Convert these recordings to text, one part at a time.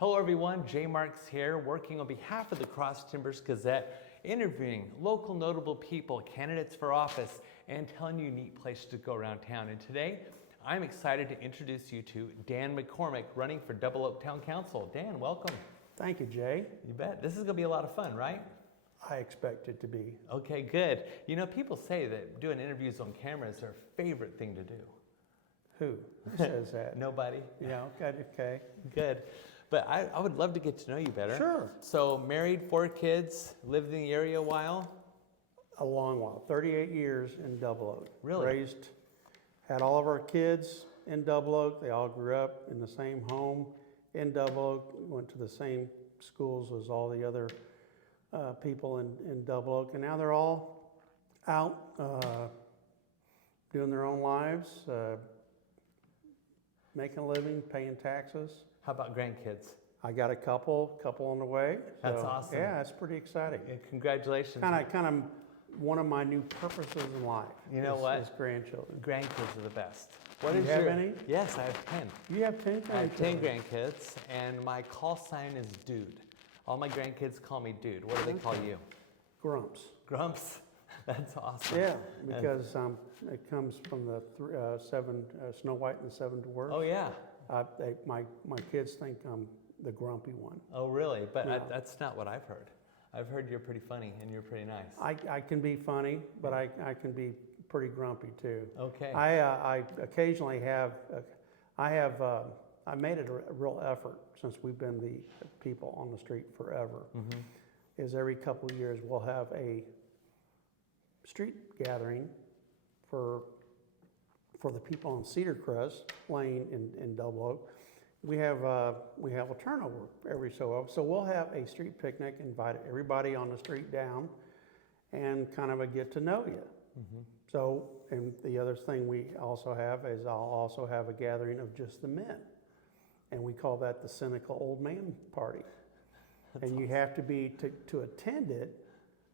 Hello everyone, Jay Marks here, working on behalf of the Cross Timbers Gazette, interviewing local notable people, candidates for office, and telling you neat places to go around town. And today, I'm excited to introduce you to Dan McCormick, running for Double Oak Town Council. Dan, welcome. Thank you, Jay. You bet. This is going to be a lot of fun, right? I expect it to be. Okay, good. You know, people say that doing interviews on camera is their favorite thing to do. Who says that? Nobody? Yeah, okay. Good. But I would love to get to know you better. Sure. So married, 4 kids, lived in the area a while? A long while, 38 years in Double Oak. Really? Had all of our kids in Double Oak. They all grew up in the same home in Double Oak, went to the same schools as all the other people in Double Oak. And now they're all out doing their own lives, making a living, paying taxes. How about grandkids? I got a couple on the way. That's so, awesome. Yeah, it's pretty exciting. Yeah, congratulations. Kind of one of my new purposes in life. You know what? Is grandchildren. Grandkids are the best. Do you have any? Yes, I have 10. You have 10 grandchildren? I have 10 grandkids, and my call sign is Dude. All my grandkids call me Dude. What do they call you? Grumps. Grumps? That's awesome. Yeah, because it comes from the Snow White and the 7 Dwarfs. Oh, yeah. My kids think I'm the grumpy one. Oh, really? But Yeah. that's not what I've heard. I've heard you're pretty funny and you're pretty nice. I can be funny, but I can be pretty grumpy too. Okay. I occasionally have, I made it a real effort since we've been the people on the street forever, is every couple of years we'll have a street gathering for the people on Cedar Crest Lane in Double Oak. We have a turnover every so often. So we'll have a street picnic, invite everybody on the street down, and kind of a get to know you. So, and the other thing we also have is I'll also have a gathering of just the men. And we call that the cynical old man party. And you have to be, to attend it,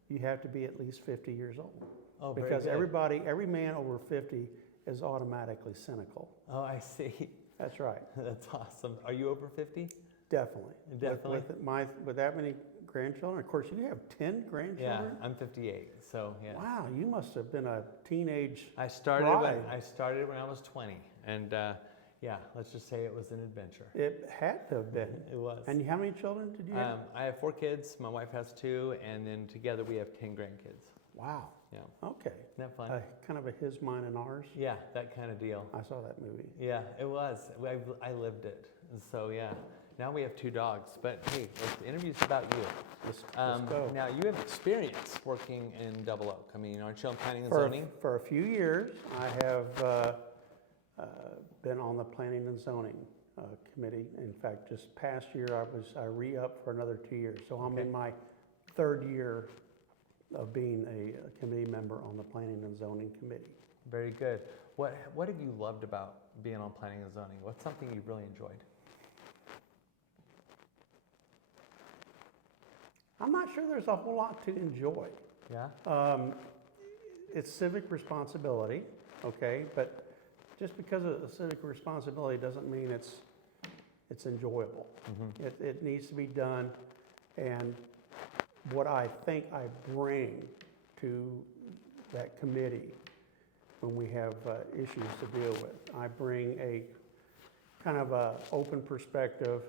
you have to be at least 50 years old. Oh, because very good. every man over 50 is automatically cynical. Oh, I see. That's right. That's awesome. Are you over 50? Definitely. Definitely. With that many grandchildren, of course, you have 10 grandchildren? Yeah, I'm 58, so yeah. Wow, you must have been a teenage I started bride. when I was 20, and yeah, let's just say it was an adventure. It had to have been. It was. And how many children did you have? I have 4 kids, my wife has 2, and then together we have 10 grandkids. Wow. Yeah. Okay. Isn't that fun? Kind of a his, mine, and ours. Yeah, that kind of deal. I saw that movie. Yeah, it was. I lived it. And so yeah, now we have 2 dogs. But hey, the interview's about you. Let's go. Now you have experience working in Double Oak. I mean, aren't you on planning and zoning? For a few years, I have been on the planning and zoning committee. In fact, just past year, I re-upped for another 2 years. So I'm in my 3rd year of being a committee member on the Planning and Zoning Committee. Very good. What have you loved about being on planning and zoning? What's something you really enjoyed? I'm not sure there's a whole lot to enjoy. Yeah? It's civic responsibility, okay? But just because of civic responsibility doesn't mean it's enjoyable. It needs to be done, and what I think I bring to that committee when we have issues to deal with. I bring a kind of a open perspective,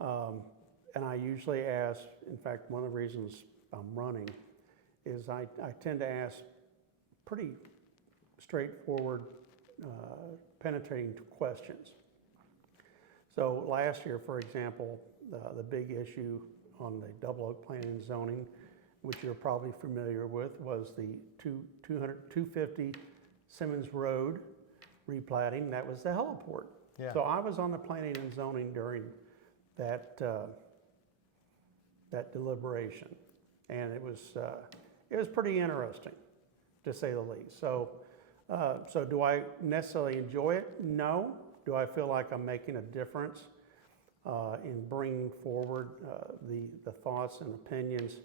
and I usually ask, in fact, one of the reasons I'm running is I tend to ask pretty straightforward, penetrating questions. So last year, for example, the big issue on the Double Oak Planning and Zoning, which you're probably familiar with, was the 250 Simmons Road replatting. That was the heliport. Yeah. So I was on the Planning and Zoning during that that deliberation, and it was pretty interesting, to say the least. So so do I necessarily enjoy it? No. Do I feel like I'm making a difference in bringing forward the thoughts and opinions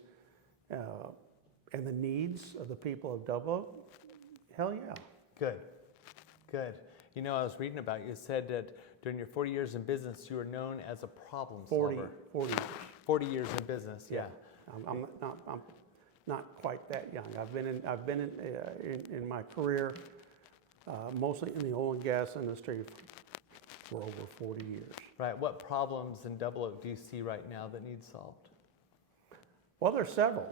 and the needs of the people of Double Oak? Hell yeah. Good, good. You know, I was reading about you, it said that During your 40 years in business, you were known as a problem 40, solver. 40 years. 40 years in business, yeah. I'm not quite that young. I've been in my career mostly in the oil and gas industry for over 40 years. Right. What problems in Double Oak do you see right now that need solved? Well, there's several.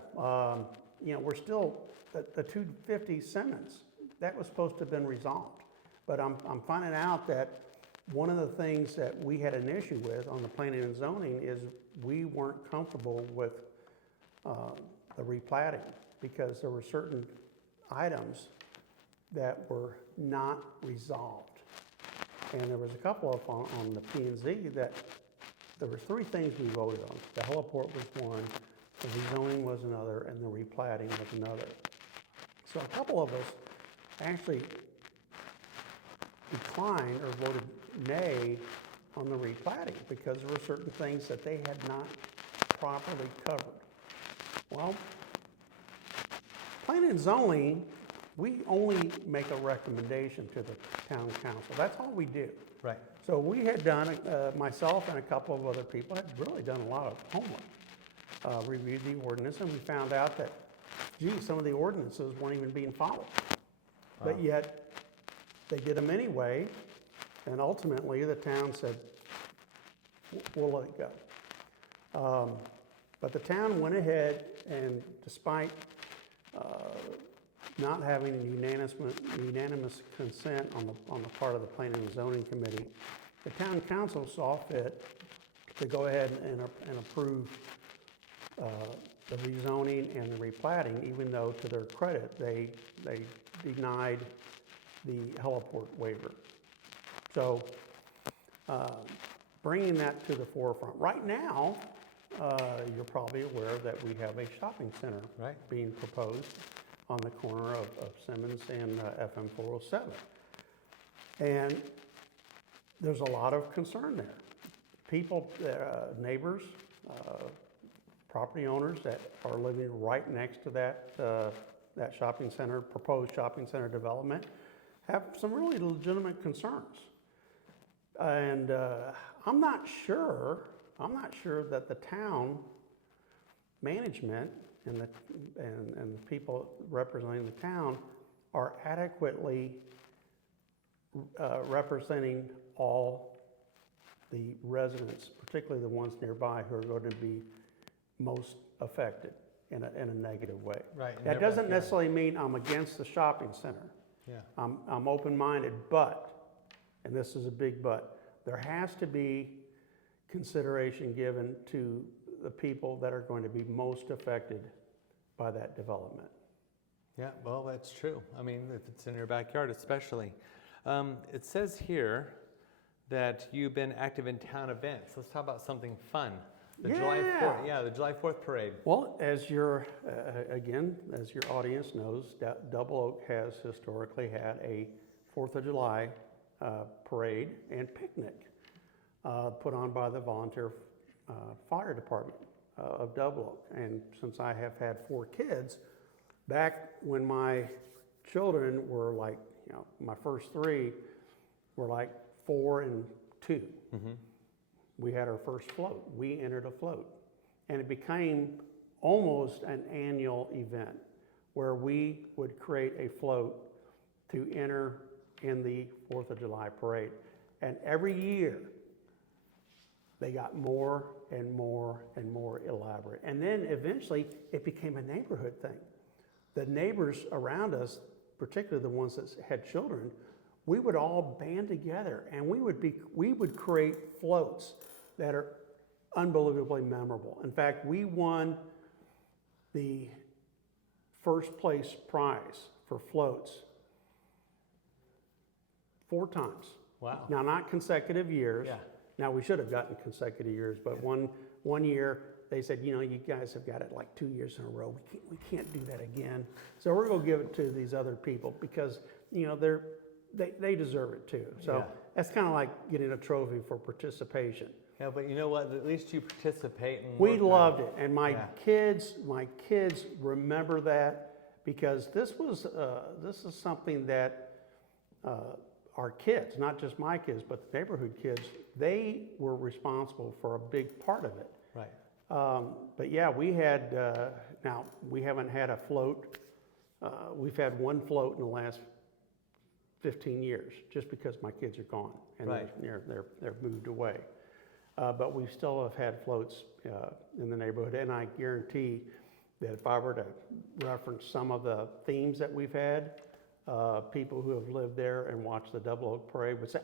We're still the 250 Simmons. That was supposed to have been resolved, but I'm finding out that one of the things that we had an issue with on the planning and zoning is we weren't comfortable with the replatting because there were certain items that were not resolved. And there was a couple of on the P&Z that there were three things we voted on. The heliport was one, the rezoning was another, and the replatting was another. So a couple of us actually declined or voted nay on the replatting because there were certain things that they had not properly covered. Well, planning and zoning, we only make a recommendation to the town council. That's all we do. Right. So we had done, myself and a couple of other people had really done a lot of homework, reviewed the ordinance, and we found out that, gee, some of the ordinances weren't even being followed. Wow. But yet, they did them anyway, and ultimately the town said, we'll let it go. But the town went ahead and despite not having a unanimous consent on the part of the Planning and Zoning Committee, the town council saw fit to go ahead and approve the rezoning and the replatting, even though to their credit, they denied the heliport waiver. So bringing that to the forefront. Right now, you're probably aware that we have a shopping center being proposed on the corner of Simmons and FM 407. And there's a lot of concern there. People, neighbors, property owners that are living right next to that shopping center, proposed shopping center development, have some really legitimate concerns. And I'm not sure that the town management and the people representing the town are adequately representing all the residents, particularly the ones nearby who are going to be most affected in a negative way. Right. That doesn't necessarily mean I'm against the shopping center. Yeah. I'm open-minded, but, and this is a big but, there has to be consideration given to the people that are going to be most affected by that development. Yeah, well, that's true. I mean, if it's in your backyard especially. It says here that you've been active in town events. Let's talk about something fun. The July 4th, the July 4th parade. Well, as your audience knows, Double Oak has historically had a 4th of July parade and picnic put on by the volunteer fire department of Double Oak. And since I have had 4 kids, back when my children were like, my first 3 were like 4 and 2. Mm-hmm. We had our first float. We entered a float. And it became almost an annual event where we would create a float to enter in the 4th of July parade. And every year, they got more and more and more elaborate. And then eventually, it became a neighborhood thing. The neighbors around us, particularly the ones that had children, we would all band together and we would create floats that are unbelievably memorable. In fact, we won the first place prize for floats 4 times. Wow. Now, not consecutive years. Yeah. Now, we should have gotten consecutive years, but one year they said, you guys have got it like 2 years in a row. We can't do that again. So we're going to give it to these other people because, they deserve it too. So that's kind of like getting a trophy for participation. Yeah, but you know what? At least you participate. And we loved it, and my kids remember that because this is something that our kids, not just my kids, but the neighborhood kids, they were responsible for a big part of it. Right. But yeah, we had, now we haven't had a float. We've had one float in the last 15 years, just because my kids are gone and Right. they're moved away. But we still have had floats in the neighborhood, and I guarantee that if I were to reference some of the themes that we've had, people who have lived there and watched the Double Oak Parade would say,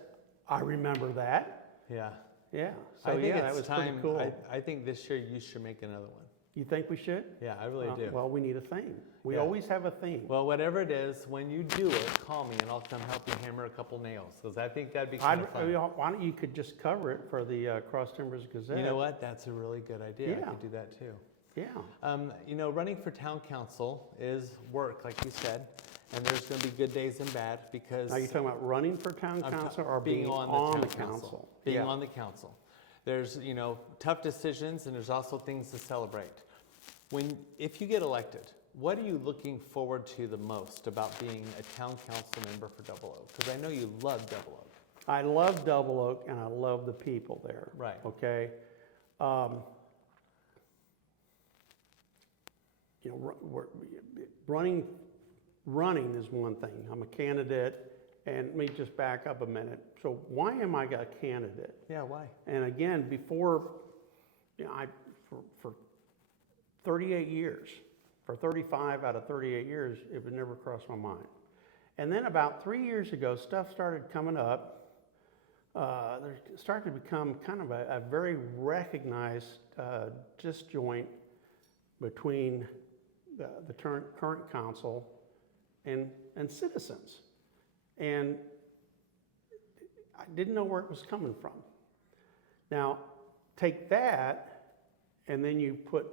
I remember that. Yeah. Yeah, so I think yeah, it's that was time. pretty cool. I think this year you should make another one. You think we should? Yeah, I really do. Well, we need a theme. We Yeah. always have a theme. Well, whatever it is, when you do it, call me and I'll come help you hammer a couple nails, because I think that'd be kind of fun. Why don't you could just cover it for the Cross Timbers Gazette? You know what? That's a really good idea. I Yeah. could do that too. Yeah. You know, running for town council is work, like you said, and there's going to be good days and bad because Now you're talking about running for town council or being on the town council? being Yeah. on the council. There's, you know, tough decisions and there's also things to celebrate. If you get elected, what are you looking forward to the most about being a town council member for Double Oak? Because I know you love Double Oak. I love Double Oak and I love the people there. Right. Okay. You know, running is one thing. I'm a candidate, and let me just back up a minute. So why am I a candidate? Yeah, why? And again, before, you know, for 38 years, for 35 out of 38 years, it would never cross my mind. And then about 3 years ago, stuff started coming up. There started to become kind of a very recognized disjoint between the current council and citizens. And I didn't know where it was coming from. Now, take that, and then you put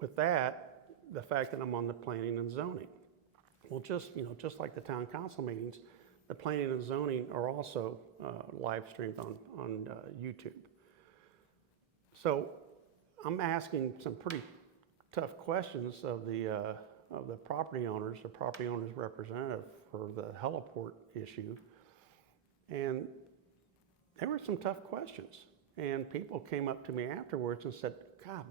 with that the fact that I'm on the planning and zoning. Well, just like the town council meetings, the planning and zoning are also live streamed on YouTube. So I'm asking some pretty tough questions of the property owners, the property owners representative for the heliport issue, and there were some tough questions. And people came up to me afterwards and said, "God,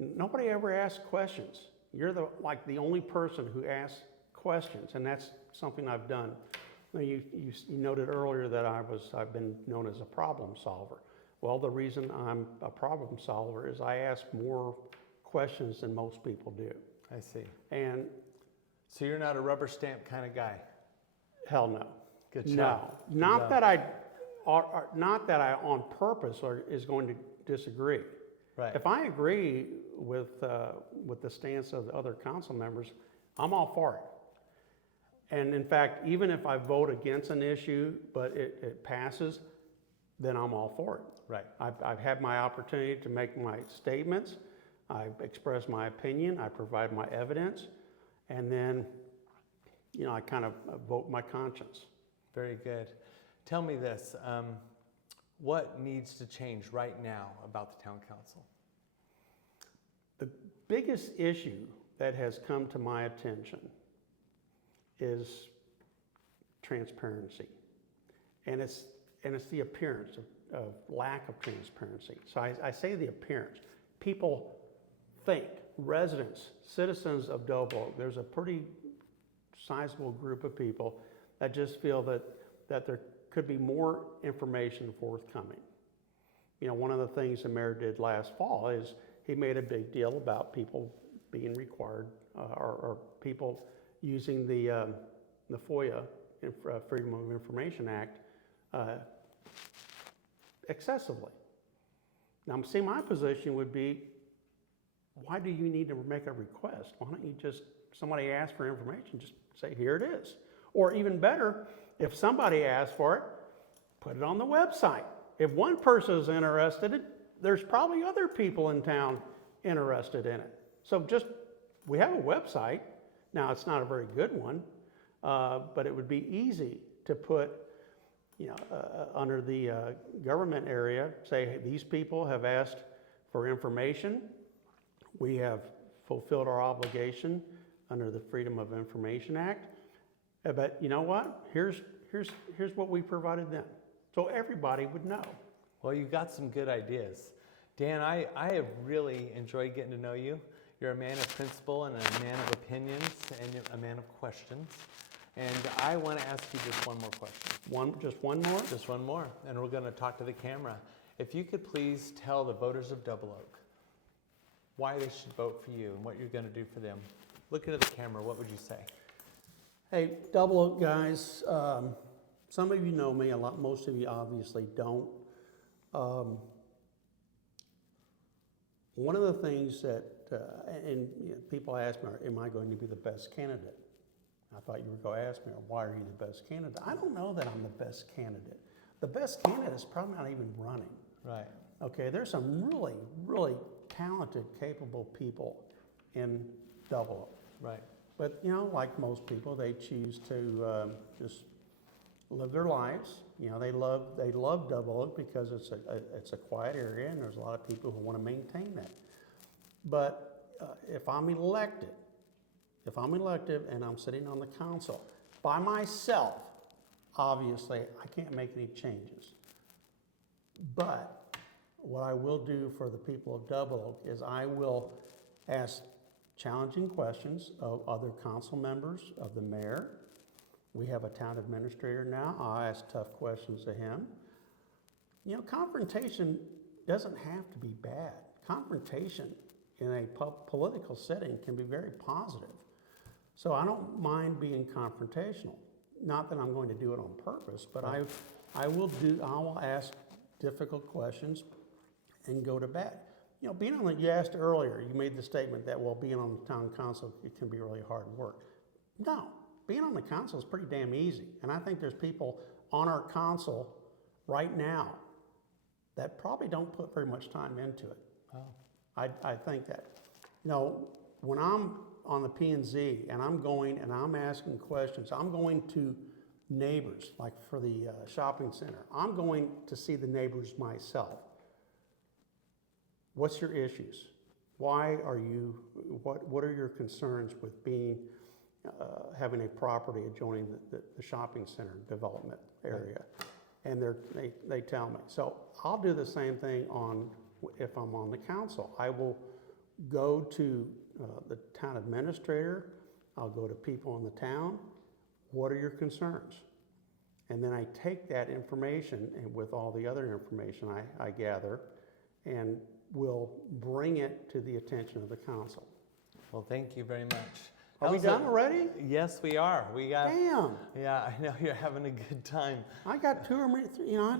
nobody ever asks questions. You're the only person who asks questions," and that's something I've done. Now, you noted earlier that I've been known as a problem solver. Well, the reason I'm a problem solver is I ask more questions than most people do. I see. And so you're not a rubber stamp kind of guy? Hell no. Good No, job. not that I on purpose is going to disagree. Right. If I agree with the stance of the other council members, I'm all for it. And in fact, even if I vote against an issue, but it passes, then I'm all for it. Right. I've had my opportunity to make my statements. I express my opinion. I provide my evidence, and then, I kind of vote my conscience. Very good. Tell me this, what needs to change right now about the town council? The biggest issue that has come to my attention is transparency. And it's the appearance of lack of transparency. So I say the appearance. People think, residents, citizens of Double Oak, there's a pretty sizable group of people that just feel that there could be more information forthcoming. One of the things the mayor did last fall is he made a big deal about people being required or people using the FOIA, Freedom of Information Act, excessively. Now, see, my position would be, why do you need to make a request? Why don't you somebody asks for information, just say, here it is. Or even better, if somebody asks for it, put it on the website. If one person is interested, there's probably other people in town interested in it. So we have a website. Now, it's not a very good one, but it would be easy to put, under the government area, say, hey, these people have asked for information. We have fulfilled our obligation under the Freedom of Information Act. But you know what? Here's here's what we provided them. So everybody would know. Well, you've got some good ideas. Dan, I have really enjoyed getting to know you. You're a man of principle and a man of opinions and a man of questions. And I want to ask you just one more question. Just one more? Just one more. And we're going to talk to the camera. If you could please tell the voters of Double Oak why they should vote for you and what you're going to do for them. Look into the camera, what would you say? Hey, Double Oak guys, some of you know me a lot, most of you obviously don't. One of the things that, and you know, people ask me, am I going to be the best candidate? I thought you were going to ask me, why are you the best candidate? I don't know that I'm the best candidate. The best candidate is probably not even running. Right. Okay, there's some really, really talented, capable people in Double Oak. Right. But, you know, like most people, they choose to just live their lives. You know, they love Double Oak because it's a quiet area and there's a lot of people who want to maintain that. But if I'm elected and I'm sitting on the council by myself, obviously I can't make any changes. But what I will do for the people of Double Oak is I will ask challenging questions of other council members, of the mayor. We have a town administrator now. I'll ask tough questions to him. You know, confrontation doesn't have to be bad. Confrontation in a political setting can be very positive. So I don't mind being confrontational. Not that I'm going to do it on purpose, but I will ask difficult questions and go to bat. You know, you asked earlier, you made the statement that, well, being on the town council, it can be really hard work. No, being on the council is pretty damn easy. And I think there's people on our council right now that probably don't put very much time into it. Oh. I think that. You know, when I'm on the P&Z and I'm going and I'm asking questions, I'm going to neighbors, like for the shopping center. I'm going to see the neighbors myself. What's your issues? What are your concerns with having a property adjoining the shopping center development area? And they tell me. So I'll do the same thing if I'm on the council. I will go to the town administrator. I'll go to people in the town. What are your concerns? And then I take that information and with all the other information I gather and will bring it to the attention of the council. Well, thank you very much. Are we done already? Yes, we are. Damn. Yeah, I know you're having a good time. I got 2 or 3, you know, I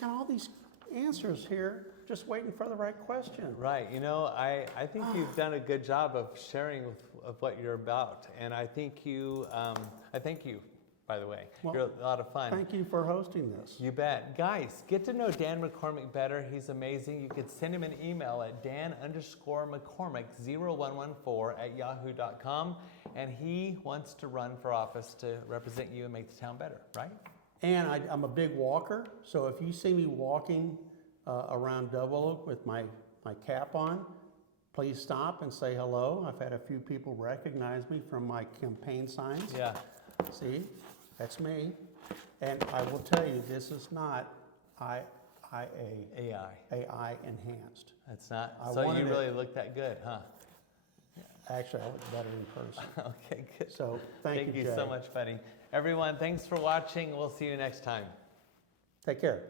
got all these answers here, just waiting for the right question. Right. You know, I think you've done a good job of sharing of what you're about, and I thank you, by the way. Well, you're a lot of fun. Thank you for hosting this. You bet. Guys, get to know Dan McCormick better. He's amazing. You could send him an email at dan_McCormick0114@yahoo.com, and he wants to run for office to represent you and make the town better, right? And I'm a big walker, so if you see me walking around Double Oak with my cap on, please stop and say hello. I've had a few people recognize me from my campaign signs. Yeah. See? That's me. And I will tell you, this is not AI enhanced. That's not. So you really look that good, huh? Actually, I look better in person. Okay, good. So thank you, Jay. So much, buddy. Everyone, thanks for watching. We'll see you next time. Take care.